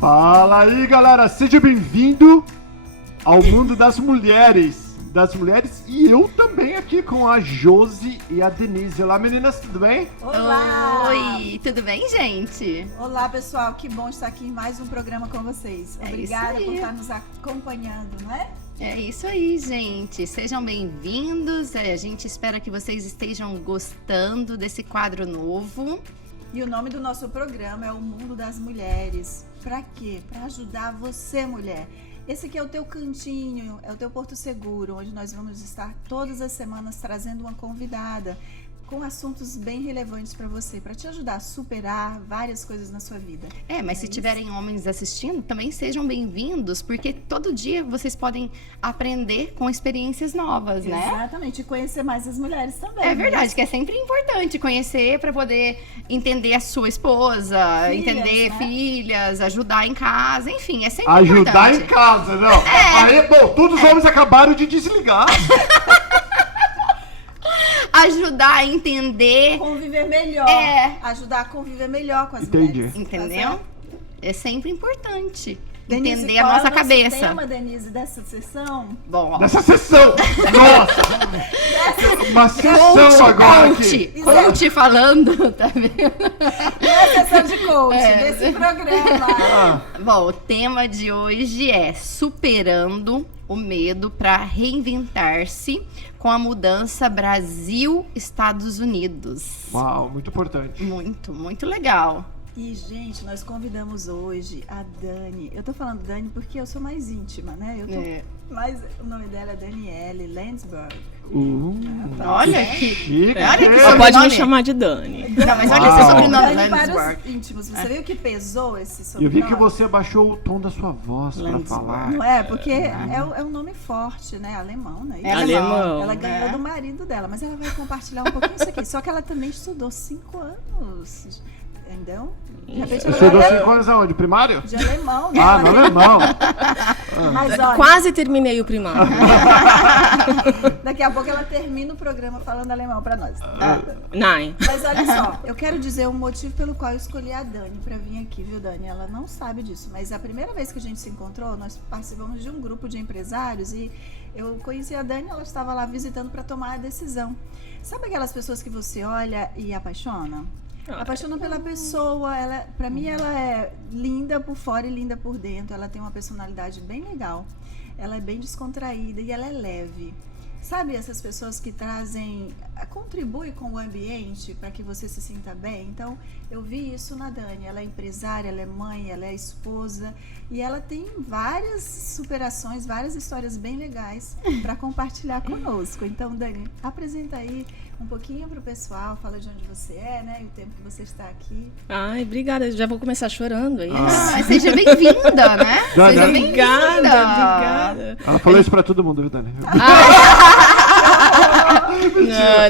Fala aí, galera, seja bem-vindo ao mundo das mulheres e eu também aqui com a Josi e a Denise. Olá, meninas, tudo bem? Olá! Oi, tudo bem, gente? Olá, pessoal, que bom estar aqui em mais um programa com vocês. Obrigada por estar nos acompanhando, não é? É isso aí, gente. Sejam bem-vindos. A gente espera que vocês estejam gostando desse quadro novo. E o nome do nosso programa é O Mundo das Mulheres. Pra quê? Pra ajudar você, mulher. Esse aqui é o teu cantinho, é o teu porto seguro, onde nós vamos estar todas as semanas trazendo uma convidada com assuntos bem relevantes para você, para te ajudar a superar várias coisas na sua vida. Mas se tiverem homens assistindo, também sejam bem-vindos, porque todo dia vocês podem aprender com experiências novas, né? Exatamente, e conhecer mais as mulheres também. É verdade, que é sempre importante conhecer para poder entender a sua esposa, entender filhas, ajudar em casa, enfim, é sempre importante. Ajudar em casa, não. Aí, bom, todos os homens acabaram de desligar. Ajudar a entender. Conviver melhor. Ajudar a conviver melhor com as mulheres. Entendeu? É sempre importante. Denise, entender a nossa cabeça. Qual é o tema, Denise, dessa sessão? Bom, dessa sessão! Nossa! Uma sessão agora aqui. Coach falando, tá vendo? É a sessão de coach desse programa. Bom, o tema de hoje é superando o medo para reinventar-se com a mudança Brasil-Estados Unidos. Uau, muito importante. Muito, muito legal. E, gente, nós convidamos hoje a Dani. Eu tô falando Dani porque eu sou mais íntima, né? Mas o nome dela é Daniele Landsberg. Olha que chique. Você pode me chamar de Dani. Não, mas olha esse sobrenome, Dani para Landsberg. os íntimos. Você viu que pesou esse Eu sobrenome? vi que você baixou o tom da sua voz para falar. Não é? Porque é um nome forte, né? Alemão, né? É alemão. Ela ganhou do marido dela, mas ela vai compartilhar um pouquinho isso aqui. Só que ela também estudou 5 anos. Entendeu? Você estudou 5 anos aonde? Primário? De alemão, né? No alemão. Mas olha, quase terminei o primário. daqui a pouco ela termina o programa falando alemão pra nós. Nein. Mas olha só, eu quero dizer o motivo pelo qual eu escolhi a Dani pra vir aqui, viu, Dani? Ela não sabe disso, mas a primeira vez que a gente se encontrou, nós participamos de um grupo de empresários e eu conheci a Dani, ela estava lá visitando pra tomar a decisão. Sabe aquelas pessoas que você olha e apaixona? Apaixona pela pessoa, pra mim ela é linda por fora e linda por dentro, ela tem uma personalidade bem legal, ela é bem descontraída e ela é leve. Sabe essas pessoas que contribuem com o ambiente para que você se sinta bem? Então, eu vi isso na Dani. Ela é empresária, ela é mãe, ela é esposa e ela tem várias superações, várias histórias bem legais para compartilhar conosco. Então, Dani, apresenta aí um pouquinho para o pessoal, fala de onde você é, né? E o tempo que você está aqui. Ai, obrigada. Já vou começar chorando aí. Seja bem-vinda, né? Seja bem-vinda. Obrigada. Ela falou isso pra todo mundo, viu, Dani?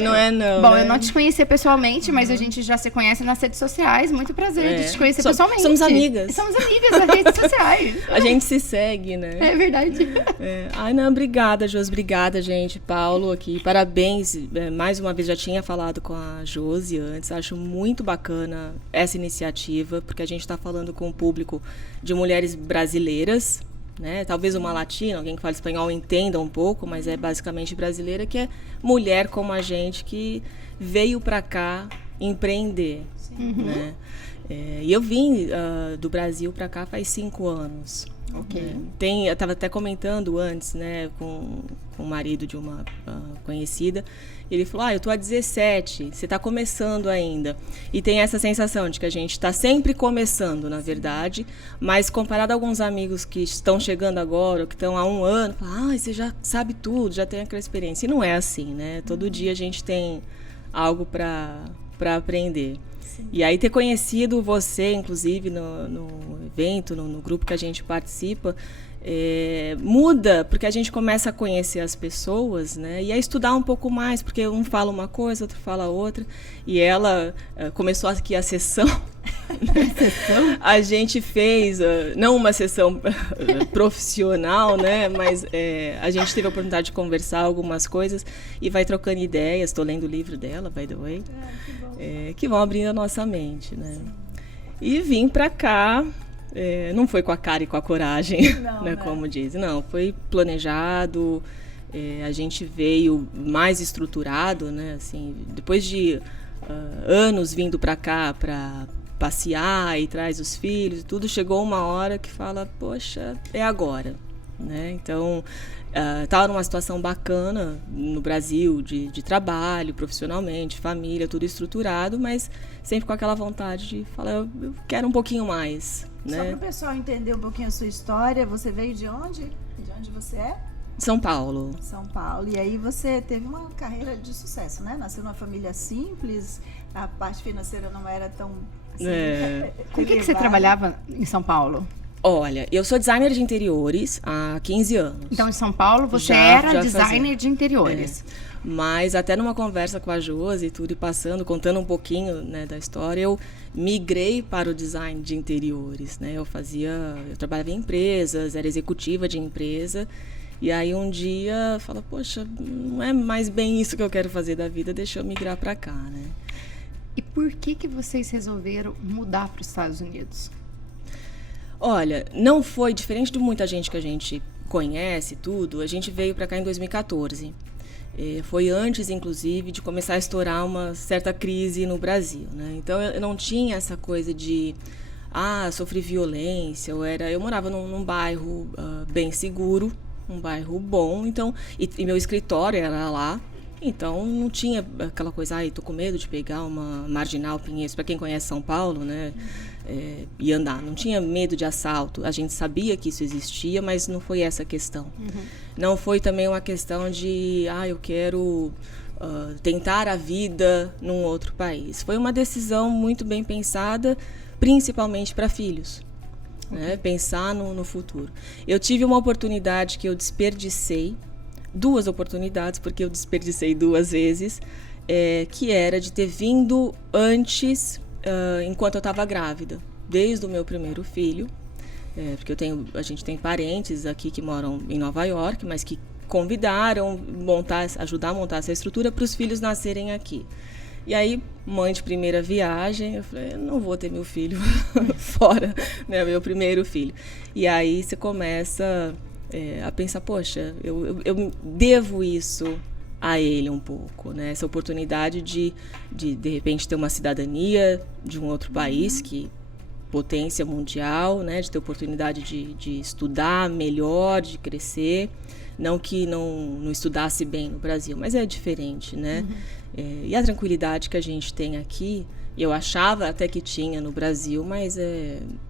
Não é não. Bom, eu não te conhecia pessoalmente, mas a gente já se conhece nas redes sociais. Muito prazer de te conhecer pessoalmente. Somos amigas. Somos amigas nas redes sociais. A gente se segue, né? É verdade. Ai, não, obrigada, Josi. Obrigada, gente. Paulo aqui. Parabéns. Mais uma vez, já tinha falado com a Josi antes. Acho muito bacana essa iniciativa, porque a gente está falando com o público de mulheres brasileiras, né? Talvez uma latina, alguém que fala espanhol entenda um pouco, mas é basicamente brasileira, que é mulher como a gente que veio para cá empreender, né? E eu vim do Brasil para cá faz 5 anos. Eu estava até comentando antes, né, com o marido de uma conhecida. Ele falou, eu tô há 17, você está começando ainda. E tem essa sensação de que a gente está sempre começando, na verdade, mas comparado a alguns amigos que estão chegando agora, ou que estão há 1 ano, falam, você já sabe tudo, já tem aquela experiência. E não é assim, né? Todo dia a gente tem algo para aprender. Sim. E aí ter conhecido você, inclusive, no evento, no grupo que a gente participa, muda, porque a gente começa a conhecer as pessoas, né? E a estudar um pouco mais, porque um fala uma coisa, outro fala outra. E ela começou aqui a sessão. A gente fez, não uma sessão profissional, né? Mas a gente teve a oportunidade de conversar algumas coisas e vai trocando ideias. Estou lendo o livro dela, by the way. Que vão abrindo a nossa mente, né? Sim. E vim para cá Não foi com a cara e com a coragem, Não, né, né? como dizem. Não, foi planejado, a gente veio mais estruturado, né, assim, depois de anos vindo para cá para passear e traz os filhos, tudo, chegou uma hora que fala, poxa, é agora, né? Então, estava numa situação bacana no Brasil, de trabalho, profissionalmente, família, tudo estruturado, mas sempre com aquela vontade de falar, eu quero um pouquinho mais, Só né? para o pessoal entender um pouquinho a sua história, você veio de onde? De onde você é? São Paulo. São Paulo. E aí você teve uma carreira de sucesso, né? Nasceu numa família simples, a parte financeira não era tão... Assim, Com o que você elevada. trabalhava em São Paulo? Olha, eu sou designer de interiores há 15 anos. Então, em São Paulo, você Já era designer fazia. de interiores. Mas até numa conversa com a Josi e tudo, e contando um pouquinho, né, da história, eu migrei para o design de interiores, né? Eu trabalhava em empresas, era executiva de empresa, e aí um dia fala, poxa, não é mais bem isso que eu quero fazer da vida, deixa eu migrar para cá, né? E por que vocês resolveram mudar para os Estados Unidos? Olha, não foi diferente de muita gente que a gente conhece, tudo. A gente veio para cá em 2014. Foi antes, inclusive, de começar a estourar uma certa crise no Brasil, né? Então, eu não tinha essa coisa de, sofri violência. Eu morava num bairro bem seguro, um bairro bom, então, e meu escritório era lá. Então, não tinha aquela coisa, tô com medo de pegar uma Marginal Pinheiros, para quem conhece São Paulo, né, e andar. Não tinha medo de assalto. A gente sabia que isso existia, mas não foi essa a questão. Uhum. Não foi também uma questão de, eu quero tentar a vida num outro país. Foi uma decisão muito bem pensada, principalmente para filhos. Né, pensar no futuro. Eu tive uma oportunidade que eu desperdicei, 2 oportunidades, porque eu desperdicei 2 vezes, que era de ter vindo antes, enquanto eu estava grávida, desde o meu primeiro filho, porque a gente tem parentes aqui que moram em Nova York, mas que convidaram ajudar a montar essa estrutura para os filhos nascerem aqui. E aí, mãe de primeira viagem, eu falei, não vou ter meu filho fora, né, meu primeiro filho. E aí você começa a pensar, poxa, eu devo isso a ele um pouco, né? Essa oportunidade de repente ter uma cidadania de um outro país, que potência mundial, né? De ter oportunidade de estudar melhor, de crescer. Não que não estudasse bem no Brasil, mas é diferente, né? E a tranquilidade que a gente tem aqui, eu achava até que tinha no Brasil, mas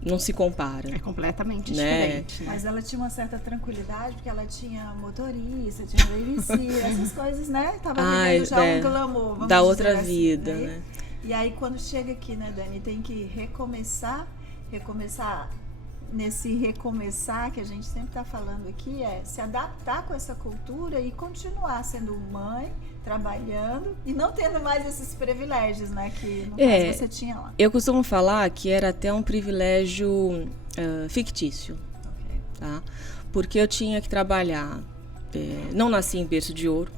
não se compara. É completamente né? diferente. Né? Mas ela tinha uma certa tranquilidade, porque ela tinha motorista, tinha babysitter, essas coisas, né? Tava vivendo já um glamour, vamos da dizer outra assim, vida, né? E aí quando chega aqui, né, Dani, tem que recomeçar nesse recomeçar que a gente sempre está falando aqui, se adaptar com essa cultura e continuar sendo mãe, trabalhando e não tendo mais esses privilégios, né, que no caso você tinha lá. Eu costumo falar que era até um privilégio fictício, tá? Porque eu tinha que trabalhar, não nasci em berço de ouro,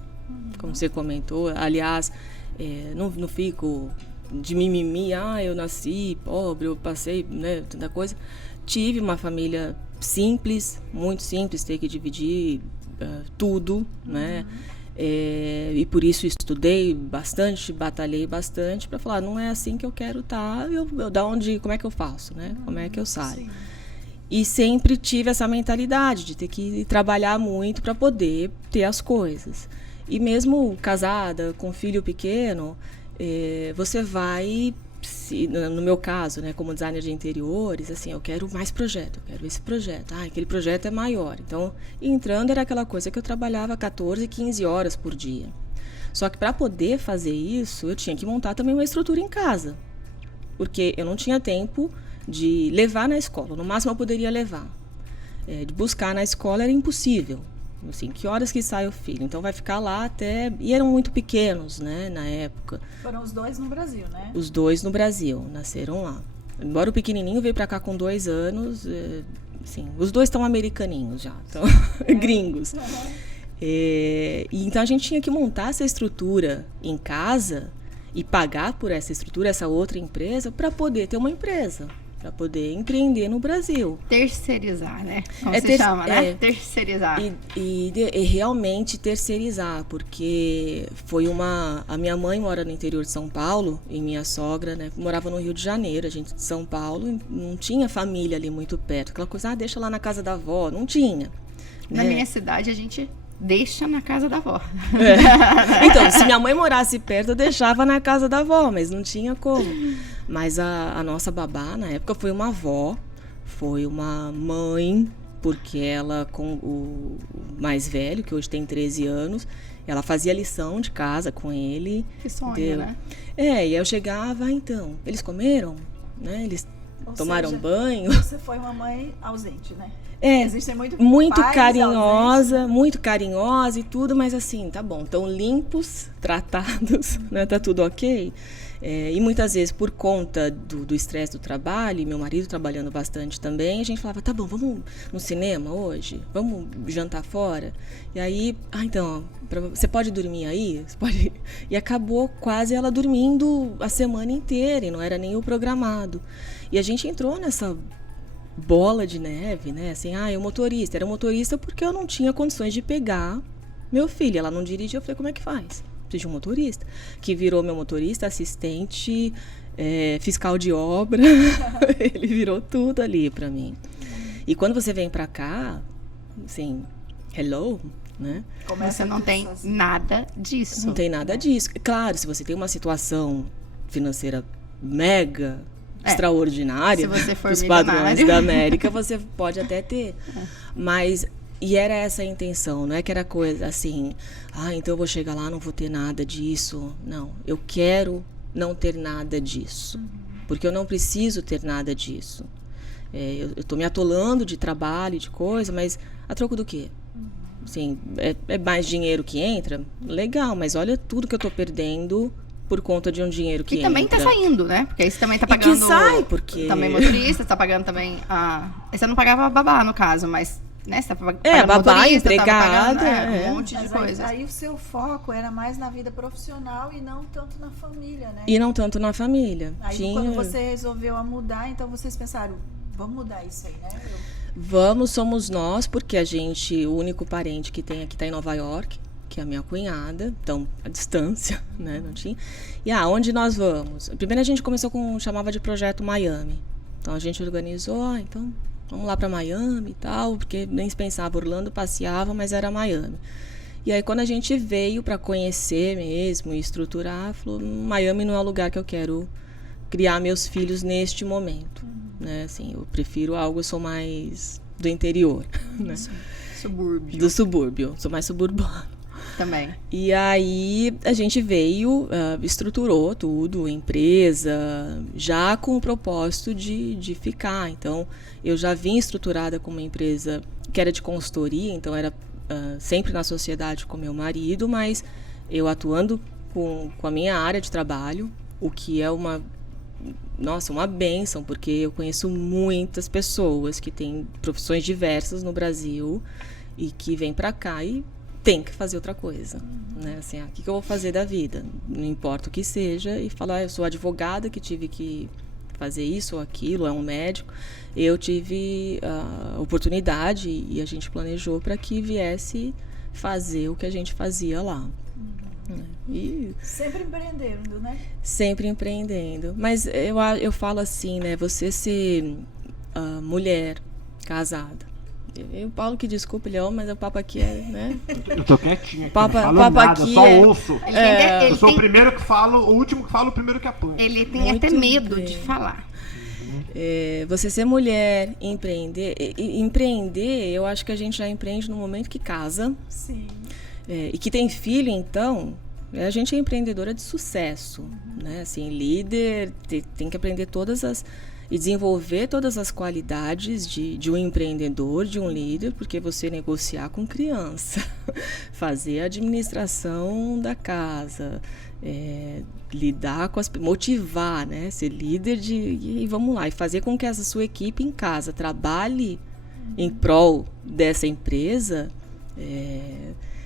como você comentou, aliás, não fico de mimimi, eu nasci pobre, eu passei, né, tanta coisa. Tive uma família simples, muito simples, ter que dividir tudo, né? E por isso estudei bastante, batalhei bastante para falar, não é assim que eu quero estar, como é que eu faço, né? Como é que eu saio? Sim. E sempre tive essa mentalidade de ter que trabalhar muito para poder ter as coisas. E mesmo casada, com filho pequeno, você vai... no meu caso, né, como designer de interiores, assim, eu quero mais projeto, eu quero esse projeto, aquele projeto é maior. Então, entrando era aquela coisa que eu trabalhava 14, 15 horas por dia. Só que para poder fazer isso, eu tinha que montar também uma estrutura em casa, porque eu não tinha tempo de levar na escola, no máximo eu poderia levar. De buscar na escola era impossível. Assim, que horas que sai o filho? Então vai ficar lá até... E eram muito pequenos, né, na época. Foram os 2 no Brasil, né? Os 2 no Brasil, nasceram lá. Embora o pequenininho veio pra cá com 2 anos, assim, os 2 estão americaninhos já, estão gringos. E então a gente tinha que montar essa estrutura em casa e pagar por essa estrutura, essa outra empresa, para poder ter uma empresa. para poder empreender no Brasil. Terceirizar, né? Como se chama, né? Terceirizar. E realmente terceirizar, porque a minha mãe mora no interior de São Paulo e minha sogra, né, morava no Rio de Janeiro, a gente de São Paulo, não tinha família ali muito perto, aquela coisa, deixa lá na casa da avó, não tinha. Na minha cidade a gente deixa na casa da avó. Então, se minha mãe morasse perto, eu deixava na casa da avó, mas não tinha como. Mas a nossa babá, na época, foi uma avó, foi uma mãe, porque ela, com o mais velho, que hoje tem 13 anos, ela fazia lição de casa com ele. Que sonho, né? E aí eu chegava, então, eles comeram, né? Eles tomaram banho. Você foi uma mãe ausente, né? Existem muito pais carinhosa, ausentes. muito carinhosa e tudo, mas assim, tá bom, estão limpos, tratados, né? Tá tudo ok. E muitas vezes, por conta do estresse do trabalho, e meu marido trabalhando bastante também, a gente falava, tá bom, vamos no cinema hoje? Vamos jantar fora? E aí, então, você pode dormir aí? Você pode... E acabou quase ela dormindo a semana inteira, e não era nem o programado. E a gente entrou nessa bola de neve, né? Assim, era motorista porque eu não tinha condições de pegar meu filho. Ela não dirigia, eu falei, como é que faz? Preciso de um motorista. Que virou meu motorista, assistente, fiscal de obra. Ele virou tudo ali pra mim. E quando você vem pra cá, assim, hello, né? Você não tem nada disso. Não tem nada disso. Claro, se você tem uma situação financeira mega extraordinária, se você for os padrões da América, você pode até ter. Mas, e era essa a intenção, não é que era coisa assim, então eu vou chegar lá, não vou ter nada disso. Não, eu quero não ter nada disso, porque eu não preciso ter nada disso. Eu tô me atolando de trabalho, de coisa, mas a troco do quê? Assim, é mais dinheiro que entra? Legal, mas olha tudo que eu tô perdendo por conta de um dinheiro que também entra. tá saindo, né? Porque aí você também tá pagando... E que sai, porque... Também motorista, tá pagando também... Você não pagava babá, no caso, mas... Né? Você tá pagando babá, motorista, empregada, pagando, um monte de coisa. Aí o seu foco era mais na vida profissional e não tanto na família, né? E não tanto na família. Aí quando você resolveu mudar, então vocês pensaram, vamos mudar isso aí, né? Somos nós, porque o único parente que tem aqui tá em Nova York, que é a minha cunhada, então, a distância, né, não tinha. E onde nós vamos? Primeiro a gente começou chamava de Projeto Miami. Então a gente organizou, então vamos lá para Miami e tal, porque nem se pensava, Orlando passeava, mas era Miami. E aí quando a gente veio para conhecer mesmo e estruturar, falou, Miami não é o lugar que eu quero criar meus filhos neste momento, né? Assim, eu prefiro algo, eu sou mais do interior, né? Subúrbio. Do subúrbio, sou mais suburbano. Também. E aí a gente veio, estruturou tudo, empresa, já com o propósito de ficar. Então, eu já vim estruturada com uma empresa que era de consultoria, então era sempre na sociedade com meu marido, mas eu atuando com a minha área de trabalho, o que é uma bênção, porque eu conheço muitas pessoas que têm profissões diversas no Brasil e que vêm para cá e tem que fazer outra coisa, né? Assim, o que eu vou fazer da vida? Não importa o que seja, e falar, eu sou advogada que tive que fazer isso ou aquilo, é um médico. Eu tive a oportunidade e a gente planejou para que viesse fazer o que a gente fazia lá. E sempre empreendendo, né? Sempre empreendendo. Mas eu falo assim, né? Você ser mulher, casada. O Paulo que desculpa, ele é homem, mas o papo aqui é, né? Eu tô quietinho aqui, papo, não falo papo nada, aqui só é... ouço. Ele eu sou tem... o primeiro que falo, o último que falo, o primeiro que apanha. Ele tem Muito até medo bem. de falar. Você ser mulher, empreender, eu acho que a gente já empreende no momento que casa. Sim. E que tem filho, então, a gente é empreendedora de sucesso, né? Assim, líder, tem que aprender e desenvolver todas as qualidades de um empreendedor, de um líder, porque você negociar com criança, fazer a administração da casa, lidar com motivar, né? Ser líder e vamos lá, e fazer com que essa sua equipe em casa trabalhe em prol dessa empresa,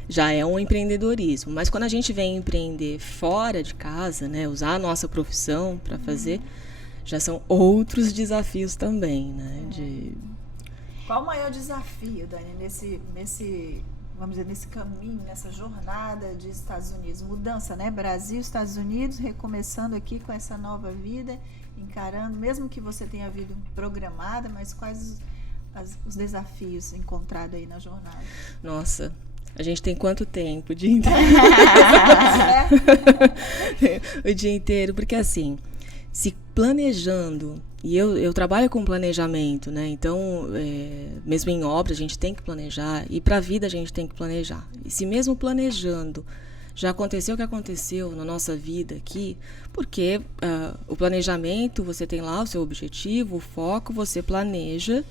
já é um empreendedorismo. Mas quando a gente vem empreender fora de casa, né? Usar a nossa profissão para fazer, já são outros desafios também, né? Qual o maior desafio, Dani, vamos dizer, nesse caminho, nessa jornada de Estados Unidos? Mudança, né? Brasil, Estados Unidos, recomeçando aqui com essa nova vida, encarando, mesmo que você tenha vida programada, mas quais os desafios encontrados aí na jornada? Nossa, a gente tem quanto tempo? O dia inteiro? O dia inteiro, porque assim, se planejando, e eu trabalho com planejamento, né? Então, mesmo em obra, a gente tem que planejar, e para a vida a gente tem que planejar. E se mesmo planejando, já aconteceu o que aconteceu na nossa vida aqui, porque o planejamento, você tem lá o seu objetivo, o foco, você planeja,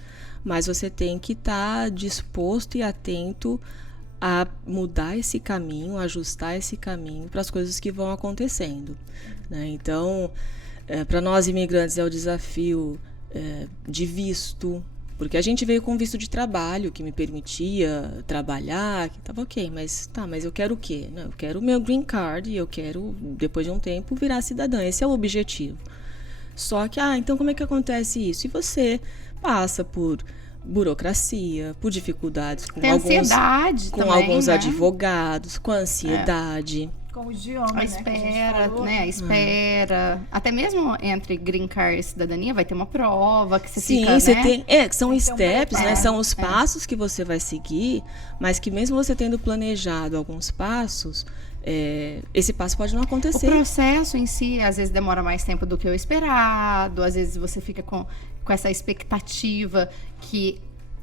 mas você tem que estar disposto e atento a mudar esse caminho, ajustar esse caminho para as coisas que vão acontecendo, né? Então, para nós imigrantes é o desafio de visto, porque a gente veio com visto de trabalho, que me permitia trabalhar, que estava ok, mas eu quero o quê? Não, eu quero o meu green card e eu quero, depois de um tempo, virar cidadã. Esse é o objetivo. Só que, então como é que acontece isso? E você passa por burocracia, por dificuldades com alguns né? advogados, com ansiedade. Com o idioma, A espera, até mesmo entre green card e cidadania vai ter uma prova que você fica, você né? tem, são steps, né? São os passos que você vai seguir, mas que mesmo você tendo planejado alguns passos, esse passo pode não acontecer. O processo em si, às vezes, demora mais tempo do que o esperado, às vezes você fica com essa expectativa que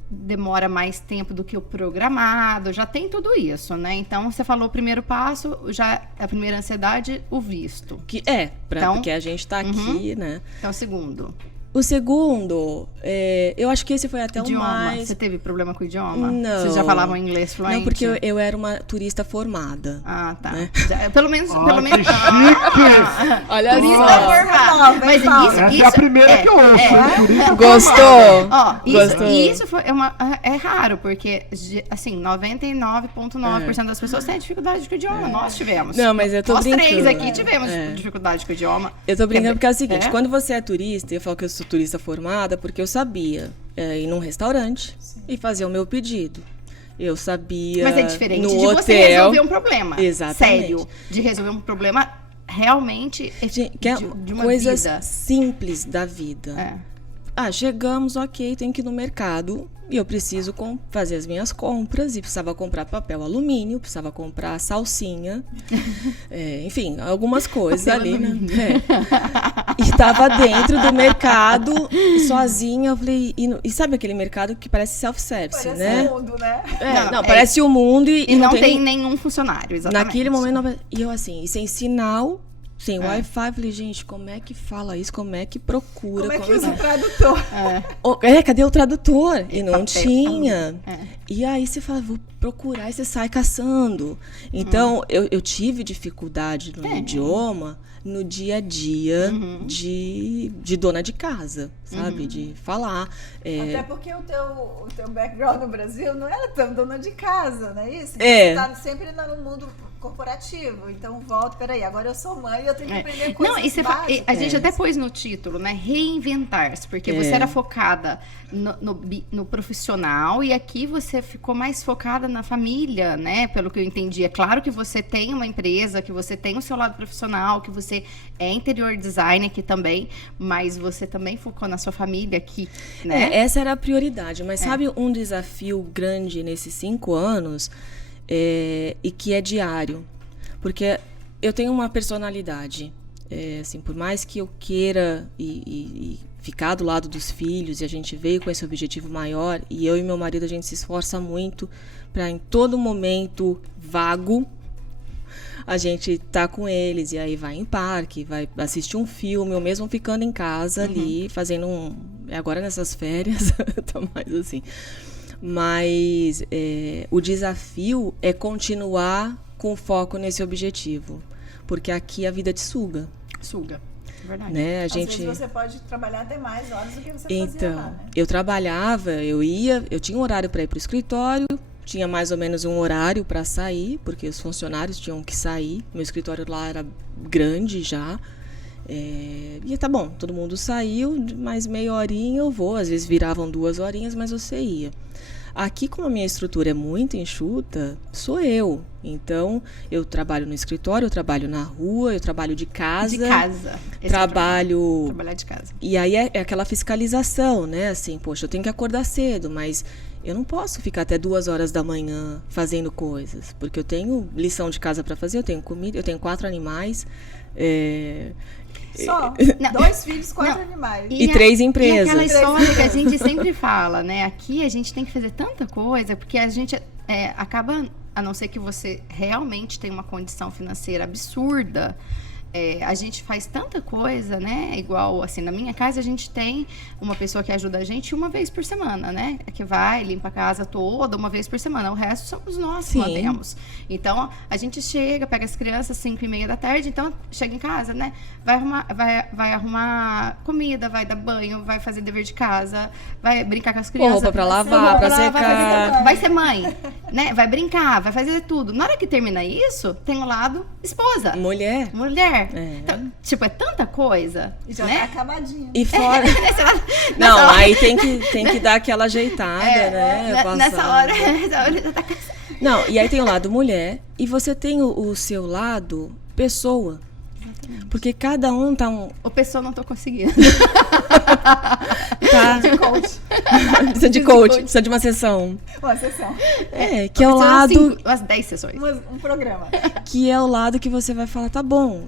demora mais tempo do que o programado, já tem tudo isso, né? Então, você falou o primeiro passo, já a primeira ansiedade, o visto. Porque a gente tá aqui, né? Então, o segundo. O segundo, eu acho que esse foi até idioma. o mais... Você teve problema com o idioma? Não. Vocês já falavam inglês fluente? Não, porque eu era uma turista formada. Ah, tá. Né? Pelo menos... Que chique! Olha Turista só. formada. Mas Essa é a primeira que eu ouço, hein? Turista Gostou? Ó, Gostou? isso é raro, porque, assim, 99,9% das pessoas têm dificuldade com o idioma. Nós tivemos. Não, mas eu tô Nós brincando. três aqui tivemos dificuldade com o idioma. Eu tô brincando porque é o seguinte, quando você é turista, eu falo que eu sou turista formada porque eu sabia ir num restaurante e fazer o meu pedido. Eu sabia Mas é diferente no de hotel, você resolver um problema. Exatamente. Sério. De resolver um problema realmente que é de uma coisas vida. simples da vida. Chegamos, ok, tenho que ir no mercado e eu preciso fazer as minhas compras e precisava comprar papel alumínio, precisava comprar salsinha, enfim, algumas coisas ali, né? E estava dentro do mercado, sozinha, eu falei, e sabe aquele mercado que parece self-service, Parece né? o mundo, né? Parece o mundo e não tem nenhum funcionário, exatamente. Naquele momento, e eu assim, e sem sinal, sem Wi-Fi, falei, gente, como é que fala isso? Como é que procura? Como é que usa o tradutor? Cadê o tradutor? E não papel. tinha. E aí você fala, vou procurar, e você sai caçando. Então, eu tive dificuldade no idioma, no dia a dia de dona de casa, sabe? De falar. Até porque o teu background no Brasil não era tão dona de casa, não é isso? É. Você tá sempre no mundo corporativo, então volta, peraí, agora eu sou mãe e eu tenho que aprender coisas Não, e básicas. a gente até pôs no título, né? Reinventar-se, porque você era focada no profissional e aqui você ficou mais focada na família, né? Pelo que eu entendi. É claro que você tem uma empresa, que você tem o seu lado profissional, que você é interior designer aqui também, mas você também focou na sua família aqui, né? Essa era a prioridade, mas sabe um desafio grande nesses 5 anos e que é diário? Porque eu tenho uma personalidade, assim, por mais que eu queira e ficar do lado dos filhos, e a gente veio com esse objetivo maior, e eu e meu marido, a gente se esforça muito para em todo momento vago, a gente tá com eles, e aí vai em parque, vai assistir um filme, ou mesmo ficando em casa ali, fazendo agora nessas férias, tá mais assim. Mas o desafio é continuar com foco nesse objetivo, porque aqui a vida te suga. Suga, é verdade. Né? Às vezes você pode trabalhar até mais horas do que você fazia lá, né? Eu trabalhava, eu tinha um horário para ir para o escritório, tinha mais ou menos um horário para sair, porque os funcionários tinham que sair. Meu escritório lá era grande já. E tá bom, todo mundo saiu, mais meia horinha eu vou, às vezes viravam 2 horinhas, mas você ia. Aqui, como a minha estrutura é muito enxuta, sou eu. Então, eu trabalho no escritório, eu trabalho na rua, eu trabalho de casa. De casa. Trabalho... Trabalhar de casa. E aí é aquela fiscalização, né? Assim, poxa, eu tenho que acordar cedo, mas eu não posso ficar até 2 horas da manhã fazendo coisas, porque eu tenho lição de casa para fazer, eu tenho comida, eu tenho 4 animais. Só? Não. 2 filhos, 4 animais. E 3 empresas. E aquela história que a gente sempre fala, né? Aqui a gente tem que fazer tanta coisa, porque a gente acaba, a não ser que você realmente tenha uma condição financeira absurda, a gente faz tanta coisa, né? Igual, assim, na minha casa a gente tem uma pessoa que ajuda a gente uma vez por semana, né? Que vai, limpa a casa toda uma vez por semana. O resto somos nós que Sim. mantemos. Então, a gente chega, pega as crianças 5:30 da tarde, então chega em casa, né? Vai arrumar comida, vai dar banho, vai fazer dever de casa, vai brincar com as crianças. Roupa pra lavar, pra secar. Vai ser mãe, né? Vai brincar, vai fazer tudo. Na hora que termina isso, tem o lado esposa. Mulher. Então, tipo, é tanta coisa, E já né? tá acabadinho. E fora... Nessa hora- Não, nessa hora- aí tem que dar aquela ajeitada, né? nessa Passar. hora já tá cansada. Não, e aí tem o lado mulher e você tem o seu lado pessoa. Porque cada um tá O pessoal não tô conseguindo. tá De coach. precisa de coach, precisa de uma sessão. Uma sessão. Que é o lado Umas 10 sessões. Um programa. que é o lado que você vai falar, tá bom,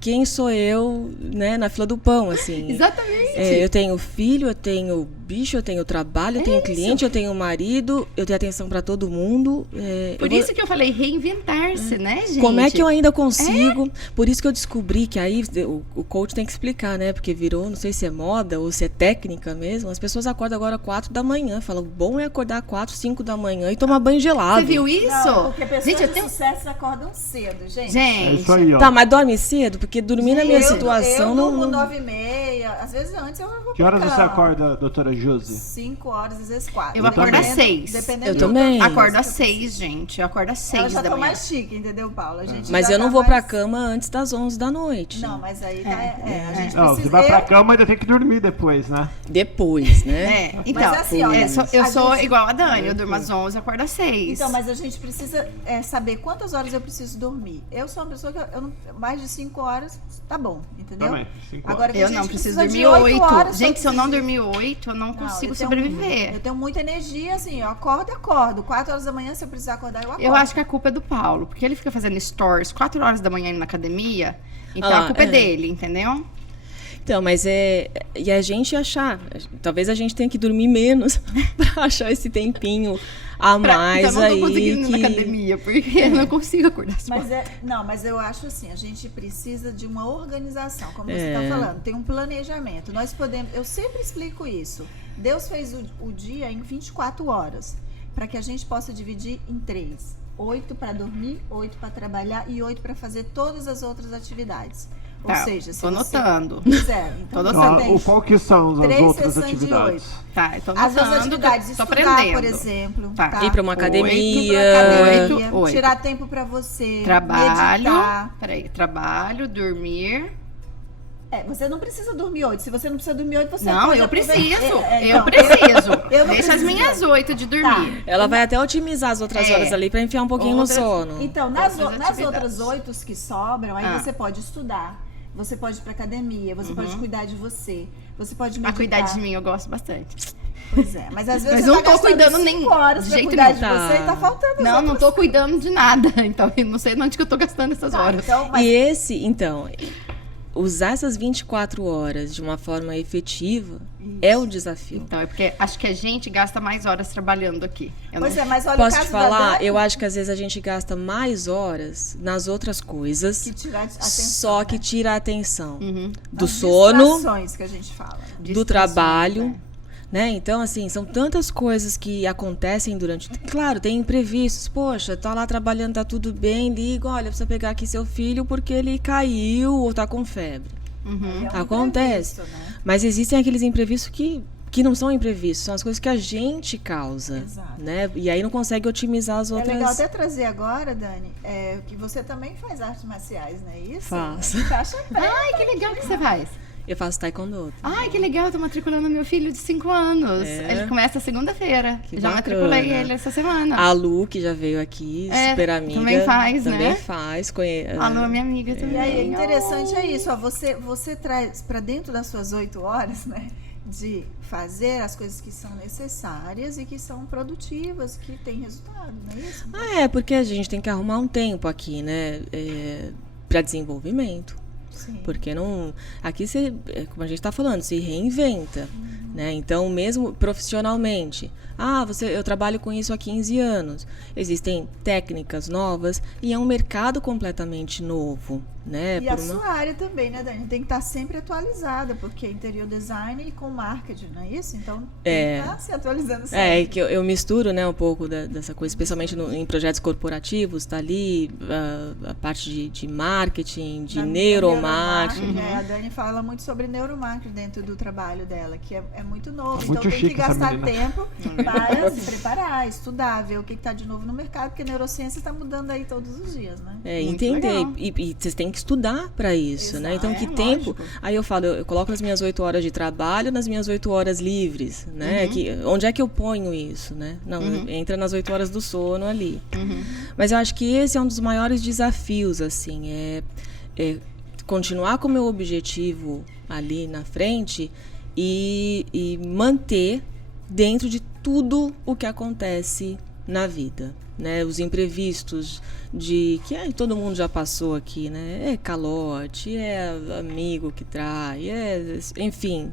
quem sou eu, né, na fila do pão, assim. Exatamente. Eu tenho filho, eu tenho bicho, eu tenho trabalho, eu tenho cliente, eu tenho marido, eu tenho atenção pra todo mundo. Por isso que eu falei reinventar-se, né, gente? Como é que eu ainda consigo? Por isso que eu descobri que aí o coach tem que explicar, né? Porque virou, não sei se é moda ou se é técnica mesmo. As pessoas acordam agora 4 da manhã. Falam, bom é acordar 4, 5 da manhã e tomar banho gelado. Você viu isso? Não, porque pessoas Gente, eu de tenho... sucesso acordam cedo, gente. É Gente, isso aí, ó. Tá, mas dorme cedo? Porque dormir na minha Eu situação durmo não... 9:30, às vezes antes eu vou Que horas pra você cama. acorda, doutora Josi? 5 horas, às vezes 4. Eu acordo às 6. Eu também. acordo às 6, gente. Eu acordo às Ela 6 já da tô manhã. mais chique, entendeu, Paula? A gente Mas já eu não tá vou pra mais- cama antes das 11 da noite. Não, mas aí tá, a gente Não, precisa... você vai pra eu- cama e ainda tem que dormir depois, né? Depois, né? Então, Mas assim, olha, eu a sou gente- igual a Dani. Eu durmo às 11 e acordo às 6. Então, mas a gente precisa saber quantas horas eu preciso dormir. Eu sou uma pessoa que eu não, mais de 5 horas tá bom, entendeu? Também, 5 horas. Agora, tem Eu gente não que preciso precisa de dormir 8 8. horas, Gente, se eu não preciso- dormir 8, eu não consigo eu sobreviver. Eu tenho muita energia, assim, eu acordo. 4 horas da manhã, se eu precisar acordar, eu acordo. Eu acho que a culpa é do Paulo, porque ele fica fazendo stories 4 horas da manhã indo na academia. Então Ah lá, a culpa é dele, entendeu? Então, mas e a gente achar, talvez a gente tenha que dormir menos pra achar esse tempinho a mais então eu não aí tô conseguindo ir na academia, porque eu não consigo acordar às 4. Mas eu acho assim, a gente precisa de uma organização, como você está falando, tem um planejamento. Nós podemos, eu sempre explico isso. Deus fez o dia em 24 horas, para que a gente possa dividir em 3. 8 para dormir, 8 para trabalhar e 8 para fazer todas as outras atividades. Ou Tá, seja, se tô você anotando. quiser, então Tô você anotando. tem Qual que são as 3 outras sessões de atividades? 8. Tá, então As outras anotando, atividades, tô estudar, aprendendo. por exemplo. Tá. ir pra uma 8, academia. Academia, 8. tirar tempo para você, Trabalho. meditar. Peraí, trabalho, dormir. Você não precisa dormir 8. Se você não precisa dormir 8, você Não, pode eu aproveitar. preciso. Então, Eu preciso. eu não Deixa as preciso. minhas 8 de dormir. Ela vai até otimizar as outras horas ali pra enfiar um pouquinho Outras- no sono. Então, nas Outras atividades. outras 8 que sobram, aí Ah. você pode estudar, você pode ir pra academia, você pode cuidar de você, você pode meditar. A cuidar de mim eu gosto bastante. Pois é, mas às vezes Mas você não tá tô gastando cuidando 5 nem- horas de pra jeito cuidar nenhum. de Tá. você e tá faltando as Não, não outras. tô cuidando de nada. Então, eu não sei onde que eu tô gastando essas Tá, horas. então, mas E então, usar essas 24 horas de uma forma efetiva é o desafio. Então, é porque acho que a gente gasta mais horas trabalhando aqui. Eu Pois não- é, mas olha Posso o te caso da falar? Dani, Eu acho que às vezes a gente gasta mais horas nas outras coisas, que tirar atenção, só que tira a atenção Uhum. do das sono, distrações que a gente fala. do Distrações, trabalho, né? né? Então, assim, são tantas coisas que acontecem durante... Claro, tem imprevistos. Poxa, tá lá trabalhando, tá tudo bem, liga, olha, precisa pegar aqui seu filho porque ele caiu ou tá com febre. Uhum. É um Acontece. imprevisto, né? Mas existem aqueles imprevistos que que não são imprevistos, são as coisas que a gente causa, Exato. né? E aí não consegue otimizar as outras. É legal até trazer agora, Dani, que você também faz artes marciais, não é isso? Faço. Faixa preta. Ai, que legal que você faz. Eu faço taekwondo. Ai, que legal, eu tô matriculando meu filho de 5 anos. É. Ele começa segunda-feira. Que Já bacana. matriculei ele essa semana. A Lu, que já veio aqui, super amiga. também faz, também né? faz. A Lu é minha amiga também. E aí, interessante é isso, ó, você traz para dentro das suas 8 horas, né, de fazer as coisas que são necessárias e que são produtivas, que têm resultado, não é isso? Porque a gente tem que arrumar um tempo aqui, né? Para desenvolvimento. Sim. Porque não. Aqui você, como a gente está falando, se reinventa. Né? Então, mesmo profissionalmente. Eu trabalho com isso há 15 anos. Existem técnicas novas e é um mercado completamente novo. Né? E a sua área também, né, Dani? Tem que estar sempre atualizada, porque é interior design e com marketing, não é isso? Então, tem que estar se atualizando sempre. Que eu misturo, né, um pouco dessa coisa, especialmente em projetos corporativos, tá ali a parte de marketing, de neuromarketing. A Dani fala muito sobre neuromarketing dentro do trabalho dela, que é muito novo. Muito Então, tem que chique essa gastar menina. tempo para se preparar, estudar, ver o que está de novo no mercado, porque a neurociência está mudando aí todos os dias, né? Muito Entender. legal. E vocês têm que estudar para isso, né? Então, que tempo... lógico. Aí eu falo, eu coloco nas minhas 8 horas de trabalho, nas minhas 8 horas livres, né? Onde é que eu ponho isso, né? Não, entra nas 8 horas do sono ali. Mas eu acho que esse é um dos maiores desafios, assim, é continuar com o meu objetivo ali na frente e manter dentro de tudo o que acontece na vida, né? Os imprevistos que todo mundo já passou aqui, né? É calote, é amigo que trai, enfim,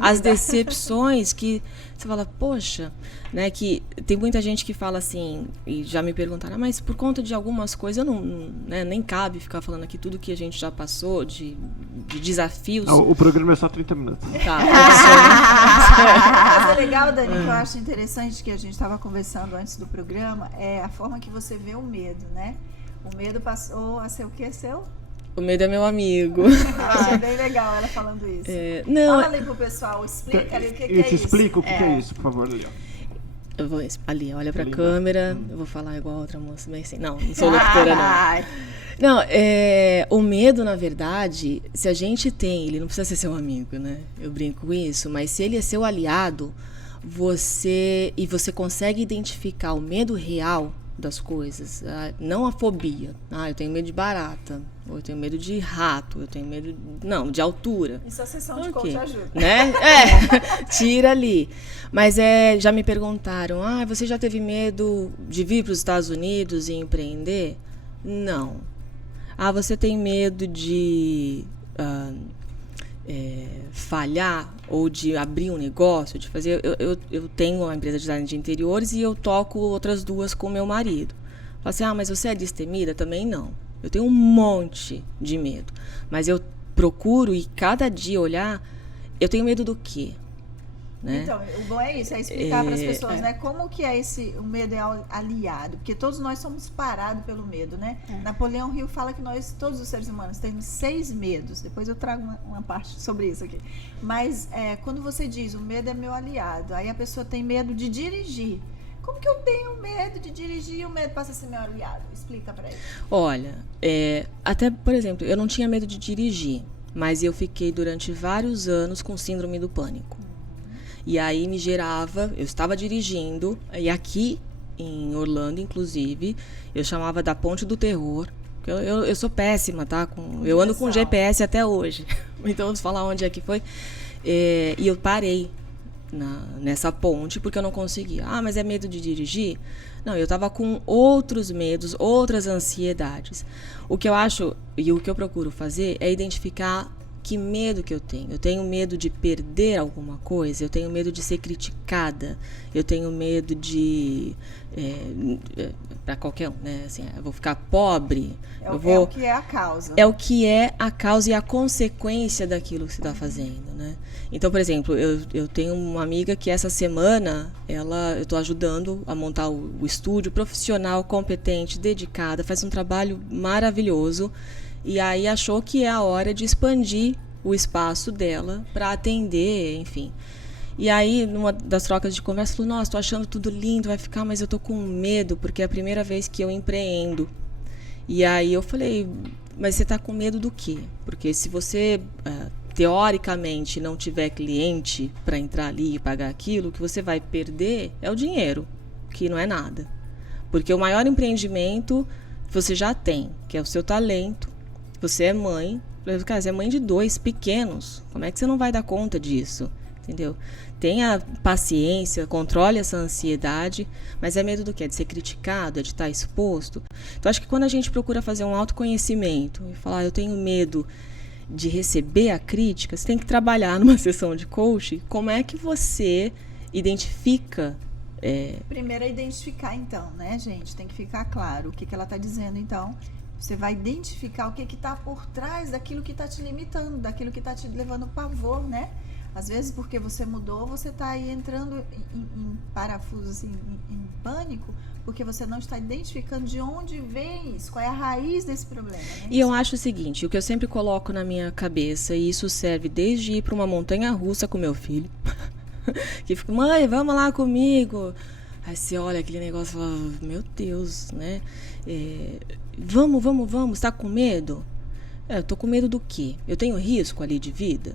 as decepções que você fala, poxa, né? Que tem muita gente que fala assim, e já me perguntaram, mas por conta de algumas coisas, né, nem cabe ficar falando aqui tudo que a gente já passou, de desafios. O programa é só 30 minutos. Tá, Mas é legal, Dani, que eu acho interessante que a gente estava conversando antes do programa, é a forma que você vê o medo, né? O medo passou a ser o que seu? O medo é meu amigo. Achei bem legal ela falando isso. Não, Fala ali pro pessoal, explica ali o que é Eu te isso. explico o que é isso, por favor, Leon. eu vou ali, olha pra Ali, câmera, eu vou falar igual a outra moça, mas assim, não sou locutora, não. Não, o medo, na verdade, se a gente tem, ele não precisa ser seu amigo, né? Eu brinco com isso, mas se ele é seu aliado, você consegue identificar o medo real das coisas, não a fobia. Eu tenho medo de barata, ou eu tenho medo de rato, eu tenho medo, de altura. Isso a sessão de coach ajuda. Né? Tira ali. Mas já me perguntaram, você já teve medo de vir para os Estados Unidos e empreender? Não. Você tem medo de falhar ou de abrir um negócio, de fazer... Eu tenho uma empresa de design de interiores e eu toco outras 2 com meu marido. Fala assim, mas você é destemida? Também não. Eu tenho um monte de medo. Mas eu procuro e cada dia olhar, eu tenho medo do quê? Né? Então, o bom é isso, é explicar para as pessoas, né? Como que é o medo é aliado, porque todos nós somos parados pelo medo, né? Napoleão Hill fala que todos os seres humanos, temos 6 medos, depois eu trago uma parte sobre isso aqui, mas quando você diz, o medo é meu aliado, aí a pessoa tem medo de dirigir. Como que eu tenho medo de dirigir e o medo passa a ser meu aliado? Explica para ele. Olha, até, por exemplo, eu não tinha medo de dirigir, mas eu fiquei durante vários anos com síndrome do pânico. E aí eu estava dirigindo, e aqui em Orlando, inclusive, eu chamava da Ponte do Terror. Eu sou péssima, tá? Eu ando com GPS até hoje. Então, vamos falar onde é que foi. E eu parei nessa ponte porque eu não conseguia. Mas é medo de dirigir? Não, eu estava com outros medos, outras ansiedades. O que eu acho e o que eu procuro fazer é identificar que medo que eu tenho. Eu tenho medo de perder alguma coisa, eu tenho medo de ser criticada, eu tenho medo de... para qualquer um, né? Assim, eu vou ficar pobre. É o que é a causa. É o que é a causa e a consequência daquilo que você está fazendo, né? Então, por exemplo, eu tenho uma amiga que essa semana, eu estou ajudando a montar o estúdio, profissional, competente, dedicada, faz um trabalho maravilhoso. E aí achou que é a hora de expandir o espaço dela para atender, enfim. E aí, numa das trocas de conversa, falou, nossa, tô achando tudo lindo, vai ficar, mas eu tô com medo, porque é a primeira vez que eu empreendo. E aí eu falei, mas você tá com medo do quê? Porque se você, teoricamente, não tiver cliente para entrar ali e pagar aquilo, o que você vai perder é o dinheiro, que não é nada. Porque o maior empreendimento você já tem, que é o seu talento. Você é mãe, cara, você é mãe de 2 pequenos, como é que você não vai dar conta disso? Entendeu? Tenha paciência, controle essa ansiedade, mas é medo do quê? De ser criticado, de estar exposto. Então, acho que quando a gente procura fazer um autoconhecimento e falar, eu tenho medo de receber a crítica, você tem que trabalhar numa sessão de coaching, como é que você identifica... Primeiro é identificar, então, né, gente? Tem que ficar claro o que ela está dizendo, então. Você vai identificar o que está por trás daquilo que está te limitando, daquilo que está te levando pavor, né? Às vezes, porque você mudou, você está aí entrando em parafuso, assim, em pânico, porque você não está identificando de onde vem isso, qual é a raiz desse problema. Né? E eu acho o seguinte, o que eu sempre coloco na minha cabeça, e isso serve desde ir para uma montanha-russa com meu filho, que fica, mãe, vamos lá comigo. Aí você olha aquele negócio e fala, meu Deus, né? Vamos, você tá com medo? Eu tô com medo do quê? Eu tenho risco ali de vida?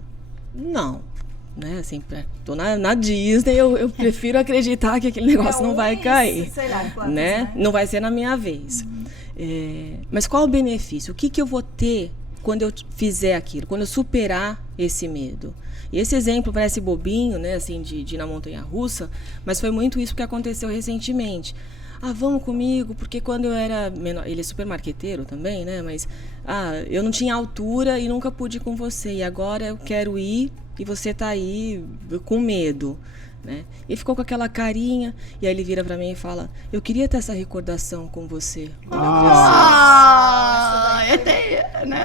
Não. Né, assim, tô na Disney, eu prefiro acreditar que aquele negócio não vai cair, sei lá, quantos, né? Não vai ser na minha vez. Mas qual o benefício? O que eu vou ter quando eu fizer aquilo, quando eu superar esse medo? E esse exemplo parece bobinho, né, assim, de ir na montanha-russa, mas foi muito isso que aconteceu recentemente. Vamos comigo, porque quando eu era menor, ele é super marqueteiro também, né, mas eu não tinha altura e nunca pude ir com você, e agora eu quero ir e você tá aí com medo, né? E ficou com aquela carinha, e aí ele vira pra mim e fala, eu queria ter essa recordação com você.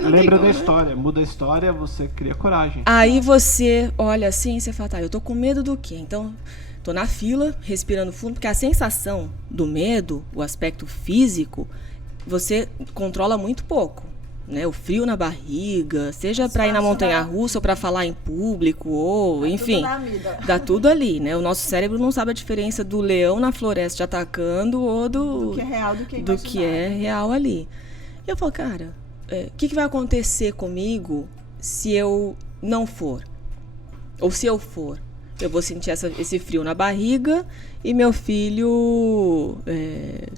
Lembra da história, muda a história, você cria coragem. Aí você olha assim e você fala, eu tô com medo do quê? Então, tô na fila, respirando fundo, porque a sensação do medo, o aspecto físico, você controla muito pouco. Né, o frio na barriga, seja para ir na montanha-russa ou para falar em público, ou enfim, dá tudo ali, né? O nosso cérebro não sabe a diferença do leão na floresta te atacando ou do que é real, do que é real ali. E eu falo, cara, o que vai acontecer comigo se eu não for? Ou se eu for? Eu vou sentir esse frio na barriga e meu filho,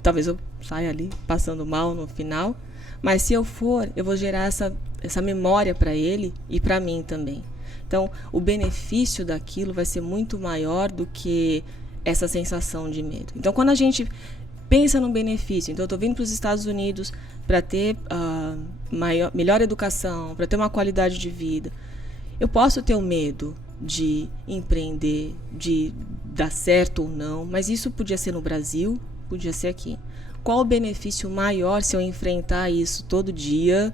talvez eu saia ali passando mal no final. Mas se eu for, eu vou gerar essa memória para ele e para mim também. Então, o benefício daquilo vai ser muito maior do que essa sensação de medo. Então, quando a gente pensa no benefício, então eu estou vindo para os Estados Unidos para ter melhor educação, para ter uma qualidade de vida, eu posso ter o medo de empreender, de dar certo ou não, mas isso podia ser no Brasil, podia ser aqui. Qual o benefício maior se eu enfrentar isso todo dia,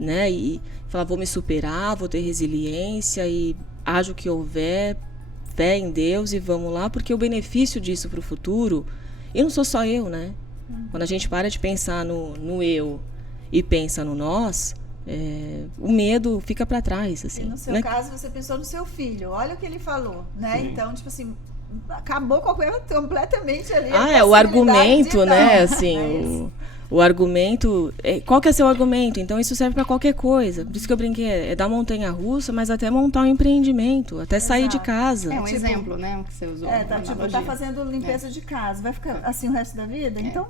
né? E falar, vou me superar, vou ter resiliência e haja o que houver, fé em Deus e vamos lá, porque o benefício disso para o futuro, e não sou só eu, né? Quando a gente para de pensar no eu e pensa no nós, o medo fica para trás, assim. E no seu caso, você pensou no seu filho, olha o que ele falou, né? Sim. Então, tipo assim, acabou completamente ali. O argumento, né? Assim, o argumento. Qual que é seu argumento? Então, isso serve para qualquer coisa. Por isso que eu brinquei, é da montanha-russa, mas até montar um empreendimento, até sair de casa. É um exemplo, né? O que você usou. Tá fazendo limpeza de casa. Vai ficar assim o resto da vida? Então,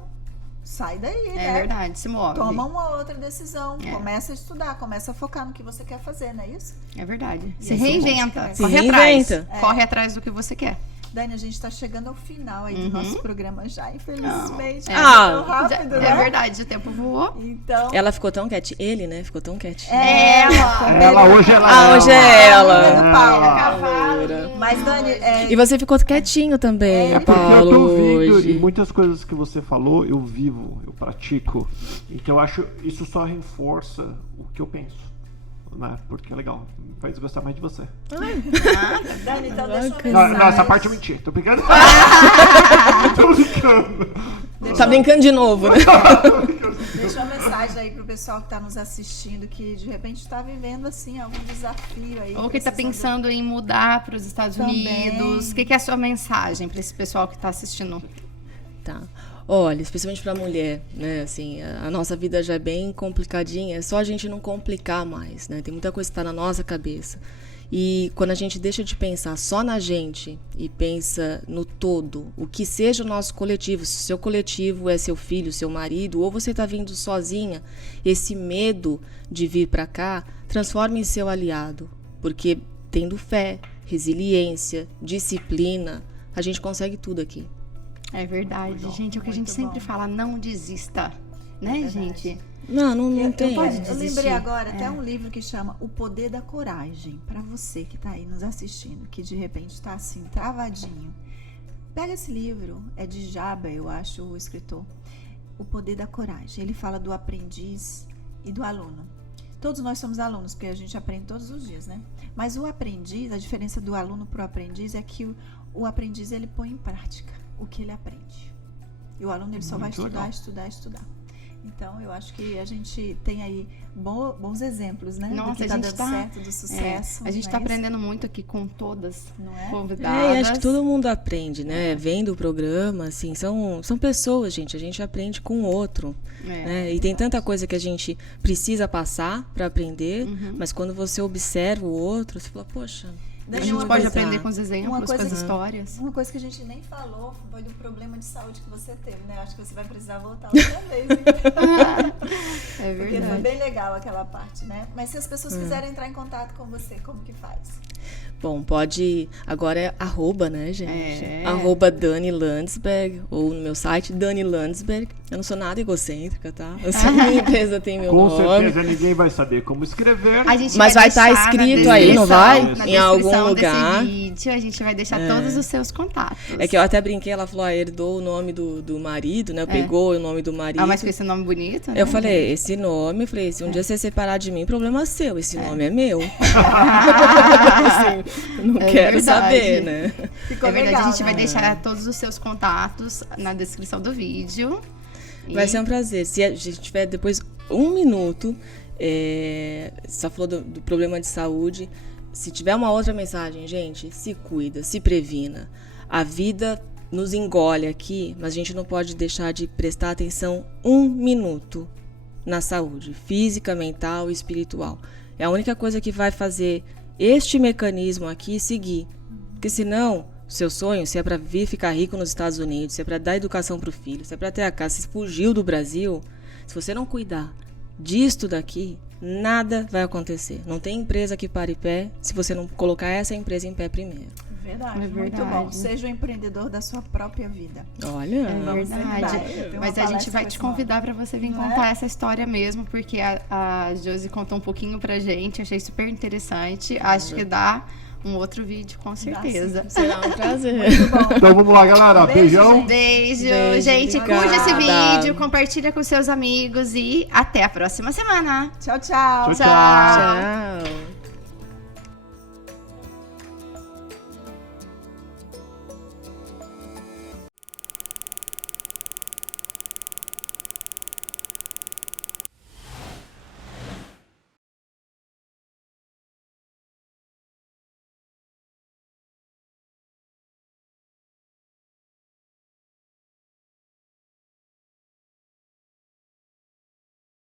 sai daí, né? É verdade, se move. Toma uma outra decisão. Começa a estudar, começa a focar no que você quer fazer, não é isso? É verdade. Se isso reinventa. se Corre reinventa. atrás. Corre atrás do que você quer. Dani, a gente está chegando ao final aí do nosso programa já, infelizmente. Tão rápido, né? É verdade, o tempo voou. Então... Ela ficou tão quietinha. Ele, né? Ficou tão quietinho. Hoje ela. Hoje é ela. Do Paulo. Mas, Dani... E você ficou quietinho também, É porque Paulo, eu tô ouvindo hoje. e muitas coisas que você falou, eu vivo, eu pratico. Então eu acho isso só reforça o que eu penso. Né? Porque é legal, faz gostar mais de você. Dani, então deixa eu Não, essa parte eu menti, tô brincando. Tô brincando. Tá brincando de novo, né? Deixa uma mensagem aí pro pessoal que está nos assistindo, que de repente está vivendo assim algum desafio aí. Ou que está precisando- pensando em mudar para os Estados Também. Unidos. O que é a sua mensagem para esse pessoal que está assistindo? Tá. Olha, especialmente para mulher, né? Assim, a nossa vida já é bem complicadinha, é só a gente não complicar mais, né? Tem muita coisa que está na nossa cabeça. E quando a gente deixa de pensar só na gente e pensa no todo, o que seja o nosso coletivo, se o seu coletivo é seu filho, seu marido, ou você está vindo sozinha, esse medo de vir para cá, transforme em seu aliado. Porque tendo fé, resiliência, disciplina, a gente consegue tudo aqui. É verdade, gente. É o que a gente muito sempre bom. fala, não desista. Né, gente? Não tem. Eu lembrei agora até um livro que chama O Poder da Coragem. Para você que está aí nos assistindo, que de repente está assim, travadinho. Pega esse livro, é de Jaba, eu acho, o escritor. O Poder da Coragem. Ele fala do aprendiz e do aluno. Todos nós somos alunos, porque a gente aprende todos os dias, né? Mas o aprendiz, a diferença do aluno para o aprendiz é que o aprendiz, ele põe em prática o que ele aprende. E o aluno, ele só vai Muito estudar, legal. estudar. Então, eu acho que a gente tem aí bons exemplos, né? Nossa, do que a tá gente dando tá- certo, do sucesso. A gente não está é isso? aprendendo muito aqui com todas Não é? convidadas. E acho que todo mundo aprende, né? Vendo o programa, assim, são pessoas, gente. A gente aprende com o outro. É. Né? E tem tanta coisa que a gente precisa passar para aprender, Uhum. mas quando você observa o outro, você fala, poxa, A Dani, gente uma pode coisa- aprender com os exemplos, uma com coisa as que- histórias. Uma coisa que a gente nem falou foi do problema de saúde que você teve, né? Acho que você vai precisar voltar outra vez, hein? É Porque foi verdade. bem legal aquela parte, né? Mas se as pessoas quiserem entrar em contato com você, como que faz? bom, pode. Agora é arroba, né, gente? É. Arroba Dani Landsberg, ou no meu site, Dani Landsberg. Eu não sou nada egocêntrica, tá? Eu sei que minha empresa tem meu Com nome. certeza ninguém vai saber como escrever. A gente Mas vai estar deixar na escrito aí, não descrição- vai? na Em descrição algum desse lugar. vídeo, a gente vai deixar todos os seus contatos. É que eu até brinquei, ela falou, herdou o nome do marido, né? Pegou o nome do marido. Ah, mas com esse nome bonito, né? Eu falei, esse nome, eu falei, se um dia você separar de mim, problema seu, esse nome é meu. Assim, eu não É quero verdade. saber, né? Ficou É verdade, legal, a gente vai né? deixar todos os seus contatos na descrição do vídeo. Vai ser um prazer. Se a gente tiver depois 1 minuto, só falou do problema de saúde, se tiver uma outra mensagem, gente, se cuida, se previna. A vida nos engole aqui, mas a gente não pode deixar de prestar atenção 1 minuto na saúde, física, mental e espiritual. É a única coisa que vai fazer este mecanismo aqui seguir. Porque senão, o seu sonho, se é para vir ficar rico nos Estados Unidos, se é para dar educação para o filho, se é para ter a casa, se fugiu do Brasil, se você não cuidar disto daqui, nada vai acontecer. Não tem empresa que pare em pé se você não colocar essa empresa em pé primeiro. Verdade, É muito verdade. bom. Seja o empreendedor da sua própria vida. Olha, É Vamos verdade. sentar. Tem uma Mas a gente palestra vai com te esse nome. convidar para você vir Não é? contar essa história mesmo, porque a Josi contou um pouquinho pra gente, achei super interessante. Acho que dá um outro vídeo, com certeza. será um prazer. Muito bom. Então vamos lá, galera. Beijo, Beijão. gente. Beijo, Beijo, gente. obrigada. Curte esse vídeo, compartilha com seus amigos e até a próxima semana. Tchau, tchau. Tchau, tchau. Tchau.